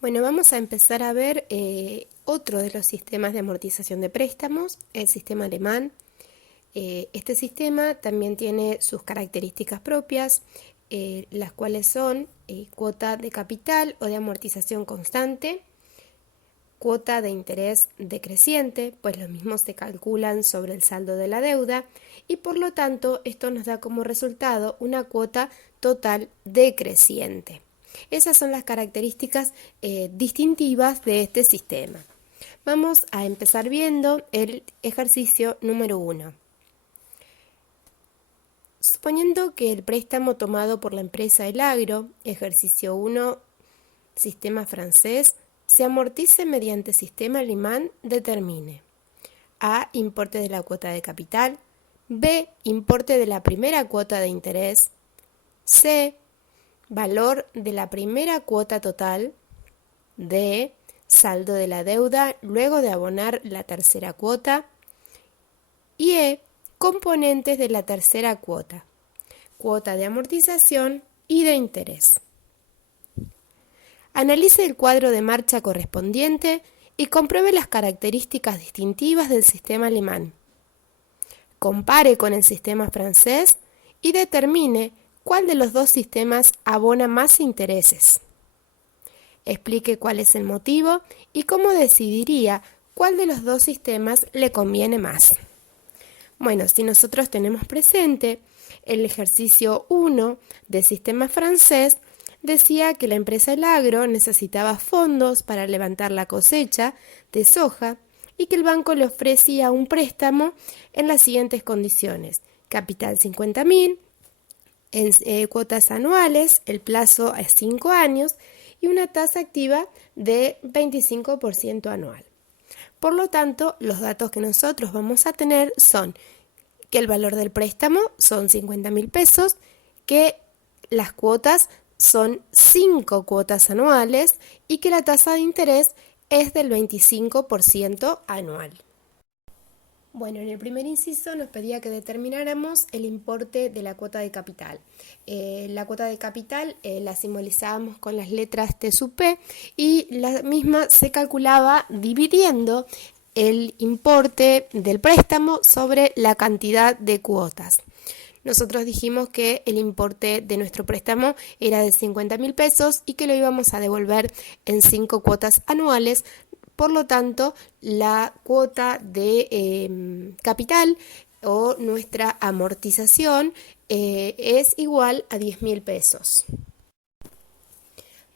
Bueno, vamos a empezar a ver otro de los sistemas de amortización de préstamos, el sistema alemán. Este sistema también tiene sus características propias, las cuales son cuota de capital o de amortización constante, cuota de interés decreciente, pues los mismos se calculan sobre el saldo de la deuda y por lo tanto esto nos da como resultado una cuota total decreciente. Esas son las características distintivas de este sistema. Vamos a empezar viendo el ejercicio número 1. Suponiendo que el préstamo tomado por la empresa El Agro, ejercicio 1, sistema francés, se amortice mediante sistema alemán, determine A. Importe de la cuota de capital, B. Importe de la primera cuota de interés, C. Valor de la primera cuota total, D. Saldo de la deuda luego de abonar la tercera cuota y E. Componentes de la tercera cuota, cuota de amortización y de interés. Analice el cuadro de marcha correspondiente y compruebe las características distintivas del sistema alemán. Compare con el sistema francés y determine cuál de los dos sistemas abona más intereses. Explique cuál es el motivo y cómo decidiría cuál de los dos sistemas le conviene más. Bueno, si nosotros tenemos presente el ejercicio 1 del sistema francés, decía que la empresa El Agro necesitaba fondos para levantar la cosecha de soja y que el banco le ofrecía un préstamo en las siguientes condiciones: capital 50.000, en cuotas anuales, el plazo es 5 años y una tasa activa de 25% anual. Por lo tanto, los datos que nosotros vamos a tener son que el valor del préstamo son 50.000 pesos, que las cuotas son 5 cuotas anuales y que la tasa de interés es del 25% anual. Bueno, en el primer inciso nos pedía que determináramos el importe de la cuota de capital. La cuota de capital la simbolizábamos con las letras T sub P y la misma se calculaba dividiendo el importe del préstamo sobre la cantidad de cuotas. Nosotros dijimos que el importe de nuestro préstamo era de 50.000 pesos y que lo íbamos a devolver en 5 cuotas anuales. Por lo tanto, la cuota de capital o nuestra amortización es igual a 10.000 pesos.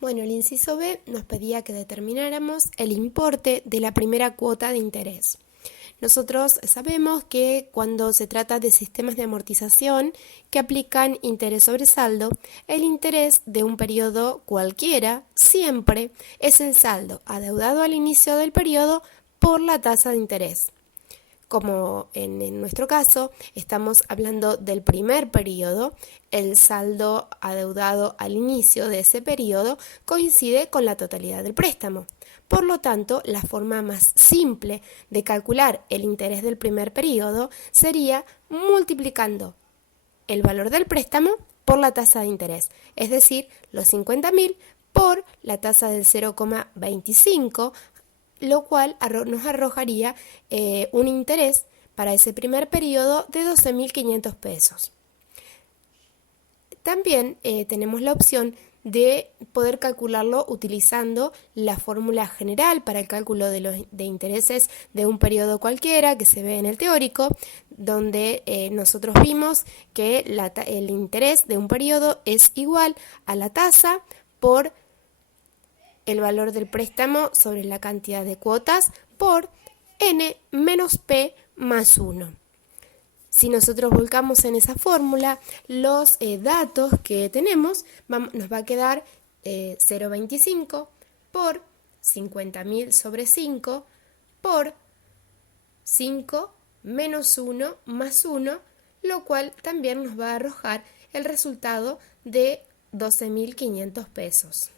Bueno, el inciso B nos pedía que determináramos el importe de la primera cuota de interés. Nosotros sabemos que cuando se trata de sistemas de amortización que aplican interés sobre saldo, el interés de un periodo cualquiera siempre es el saldo adeudado al inicio del periodo por la tasa de interés. Como en nuestro caso estamos hablando del primer periodo, el saldo adeudado al inicio de ese periodo coincide con la totalidad del préstamo. Por lo tanto, la forma más simple de calcular el interés del primer periodo sería multiplicando el valor del préstamo por la tasa de interés, es decir, los 50.000 por la tasa del 0,25, lo cual nos arrojaría un interés para ese primer periodo de 12.500 pesos. También tenemos la opción de poder calcularlo utilizando la fórmula general para el cálculo de intereses de un periodo cualquiera que se ve en el teórico, donde nosotros vimos que el interés de un periodo es igual a la tasa por el valor del préstamo sobre la cantidad de cuotas por n menos p más 1. Si nosotros volcamos en esa fórmula los datos que tenemos, nos va a quedar 0,25 por 50.000 sobre 5 por 5 menos 1 más 1, lo cual también nos va a arrojar el resultado de 12.500 pesos.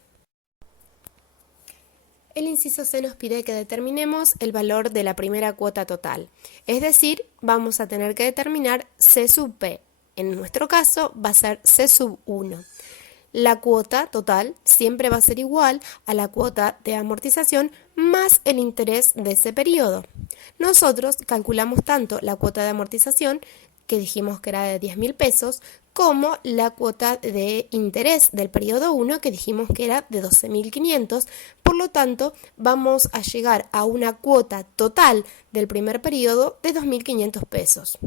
El inciso C nos pide que determinemos el valor de la primera cuota total, es decir, vamos a tener que determinar C sub P. En nuestro caso va a ser C sub 1. la cuota total siempre va a ser igual a la cuota de amortización más el interés de ese periodo. Nosotros calculamos tanto la cuota de amortización, que dijimos que era de 10.000 pesos, como la cuota de interés del periodo 1, que dijimos que era de 12.500. Por lo tanto, vamos a llegar a una cuota total del primer periodo de 2.500 pesos.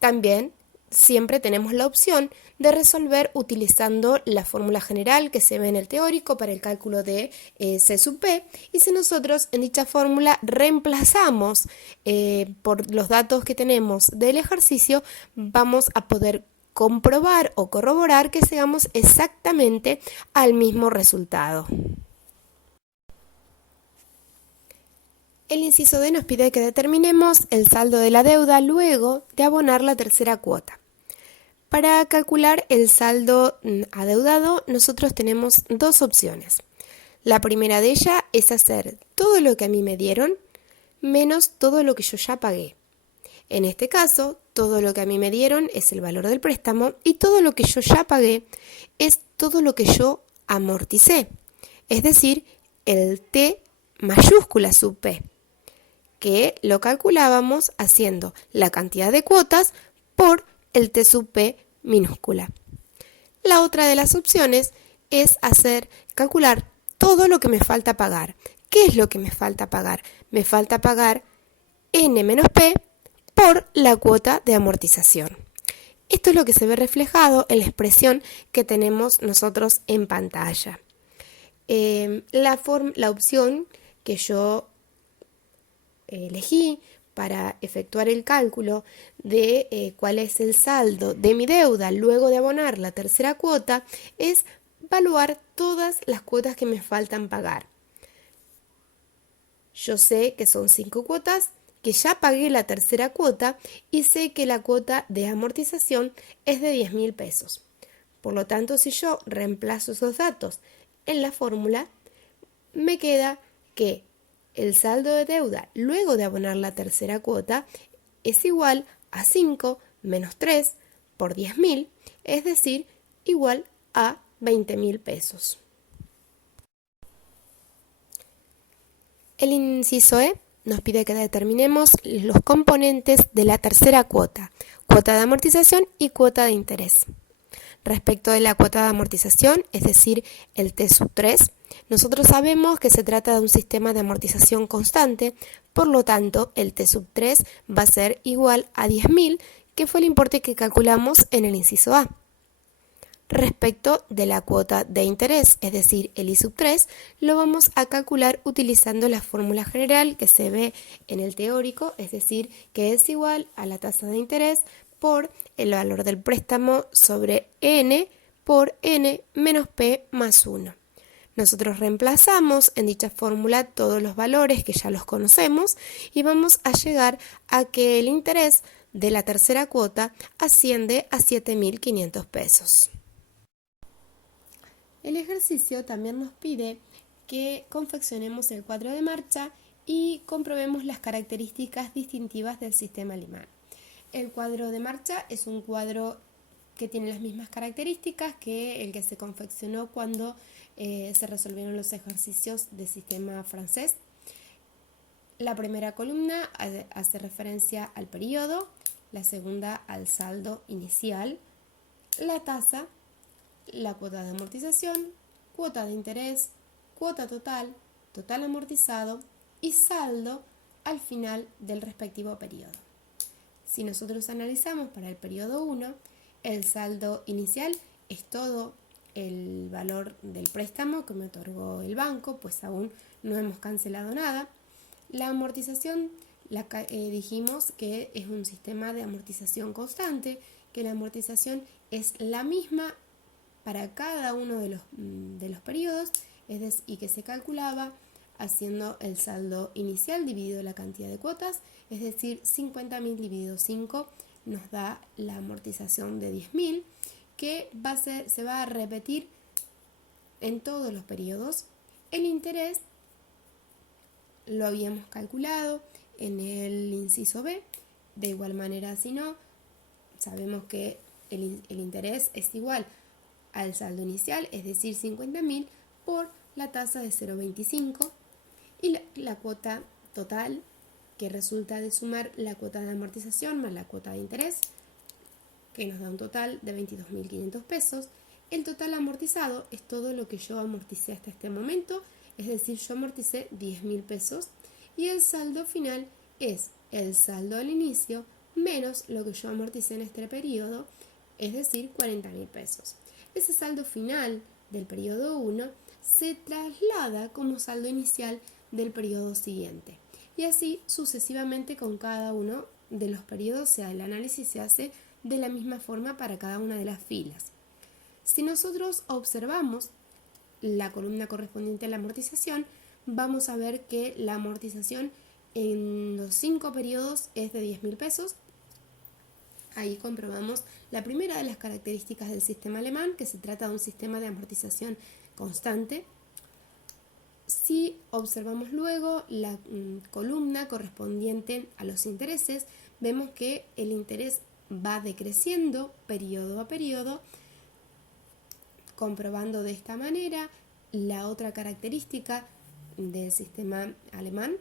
También siempre tenemos la opción de resolver utilizando la fórmula general que se ve en el teórico para el cálculo de C sub P, y si nosotros en dicha fórmula reemplazamos por los datos que tenemos del ejercicio, vamos a poder comprobar o corroborar que llegamos exactamente al mismo resultado. El inciso D nos pide que determinemos el saldo de la deuda luego de abonar la tercera cuota. Para calcular el saldo adeudado, nosotros tenemos dos opciones. La primera de ellas es hacer todo lo que a mí me dieron menos todo lo que yo ya pagué. En este caso, todo lo que a mí me dieron es el valor del préstamo y todo lo que yo ya pagué es todo lo que yo amorticé, es decir, el T mayúscula sub P, que lo calculábamos haciendo la cantidad de cuotas por el T sub P minúscula. La otra de las opciones es calcular todo lo que me falta pagar. ¿Qué es lo que me falta pagar? Me falta pagar N menos P por la cuota de amortización. Esto es lo que se ve reflejado en la expresión que tenemos nosotros en pantalla. La opción que yo elegí para efectuar el cálculo de cuál es el saldo de mi deuda luego de abonar la tercera cuota es evaluar todas las cuotas que me faltan pagar. Yo sé que son 5 cuotas, que ya pagué la tercera cuota y sé que la cuota de amortización es de 10.000 pesos. Por lo tanto, si yo reemplazo esos datos en la fórmula, me queda que el saldo de deuda luego de abonar la tercera cuota es igual a 5 menos 3 por 10.000, es decir, igual a 20.000 pesos. El inciso E nos pide que determinemos los componentes de la tercera cuota, cuota de amortización y cuota de interés. Respecto de la cuota de amortización, es decir, el T sub 3, nosotros sabemos que se trata de un sistema de amortización constante, por lo tanto, el T sub 3 va a ser igual a 10.000, que fue el importe que calculamos en el inciso A. Respecto de la cuota de interés, es decir, el I sub 3, lo vamos a calcular utilizando la fórmula general que se ve en el teórico, es decir, que es igual a la tasa de interés por el valor del préstamo sobre N por N menos P más 1. Nosotros reemplazamos en dicha fórmula todos los valores que ya los conocemos y vamos a llegar a que el interés de la tercera cuota asciende a 7.500 pesos. El ejercicio también nos pide que confeccionemos el cuadro de marcha y comprobemos las características distintivas del sistema alemán. El cuadro de marcha es un cuadro que tiene las mismas características que el que se confeccionó cuando se resolvieron los ejercicios del sistema francés. La primera columna hace referencia al periodo, la segunda al saldo inicial, la tasa, la cuota de amortización, cuota de interés, cuota total, total amortizado y saldo al final del respectivo periodo. Si nosotros analizamos para el periodo 1, el saldo inicial es todo el valor del préstamo que me otorgó el banco, pues aún no hemos cancelado nada. La amortización, dijimos que es un sistema de amortización constante, que la amortización es la misma para cada uno de los periodos y que se calculaba haciendo el saldo inicial dividido la cantidad de cuotas, es decir, 50.000 dividido 5 nos da la amortización de 10.000, que se va a repetir en todos los periodos. El interés lo habíamos calculado en el inciso B, de igual manera si no, sabemos que el interés es igual al saldo inicial, es decir, 50.000, por la tasa de 0,25 y la cuota total, que resulta de sumar la cuota de amortización más la cuota de interés, que nos da un total de 22.500 pesos. El total amortizado es todo lo que yo amorticé hasta este momento, es decir, yo amorticé 10.000 pesos, y el saldo final es el saldo al inicio menos lo que yo amorticé en este periodo, es decir, 40.000 pesos. Ese saldo final del periodo 1 se traslada como saldo inicial del periodo siguiente. Y así sucesivamente con cada uno de los periodos, o sea, el análisis se hace de la misma forma para cada una de las filas. Si nosotros observamos la columna correspondiente a la amortización, vamos a ver que la amortización en los 5 periodos es de 10.000 pesos. Ahí comprobamos la primera de las características del sistema alemán, que se trata de un sistema de amortización constante. Si observamos luego la columna correspondiente a los intereses, vemos que el interés va decreciendo periodo a periodo, comprobando de esta manera la otra característica del sistema alemán.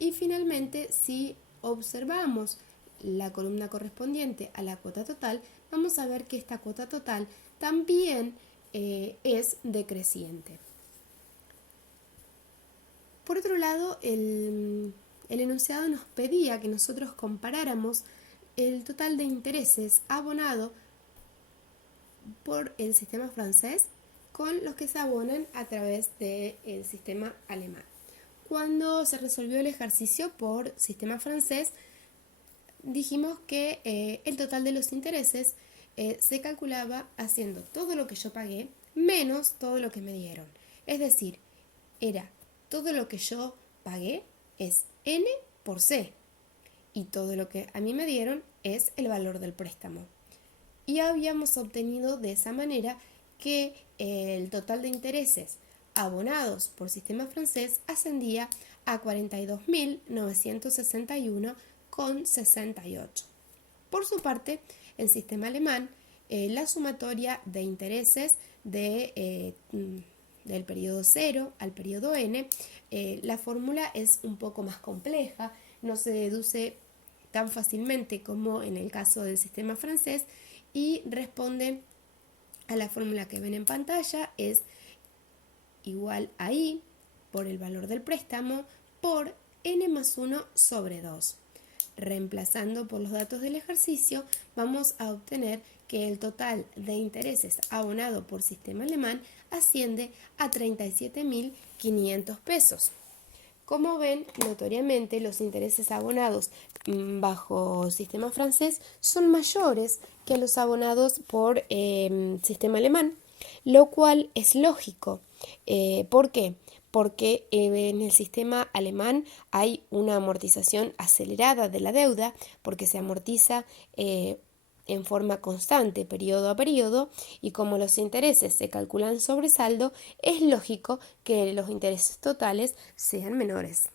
Y finalmente, si observamos la columna correspondiente a la cuota total, vamos a ver que esta cuota total también es decreciente. Por otro lado, el enunciado nos pedía que nosotros comparáramos el total de intereses abonado por el sistema francés con los que se abonan a través del sistema alemán. Cuando se resolvió el ejercicio por sistema francés, dijimos que el total de los intereses se calculaba haciendo todo lo que yo pagué menos todo lo que me dieron. Es decir, era todo lo que yo pagué es N por C y todo lo que a mí me dieron es el valor del préstamo. Y habíamos obtenido de esa manera que el total de intereses abonados por sistema francés ascendía a 42.961,68. Por su parte, en sistema alemán, la sumatoria de intereses del periodo 0 al periodo n, la fórmula es un poco más compleja, no se deduce tan fácilmente como en el caso del sistema francés y responde a la fórmula que ven en pantalla, es igual a I por el valor del préstamo por n más 1 sobre 2. Reemplazando por los datos del ejercicio, vamos a obtener que el total de intereses abonado por sistema alemán asciende a 37.500 pesos. Como ven, notoriamente los intereses abonados bajo sistema francés son mayores que los abonados por sistema alemán, lo cual es lógico. ¿Por qué? Porque en el sistema alemán hay una amortización acelerada de la deuda, porque se amortiza en forma constante, periodo a periodo, y como los intereses se calculan sobre saldo, es lógico que los intereses totales sean menores.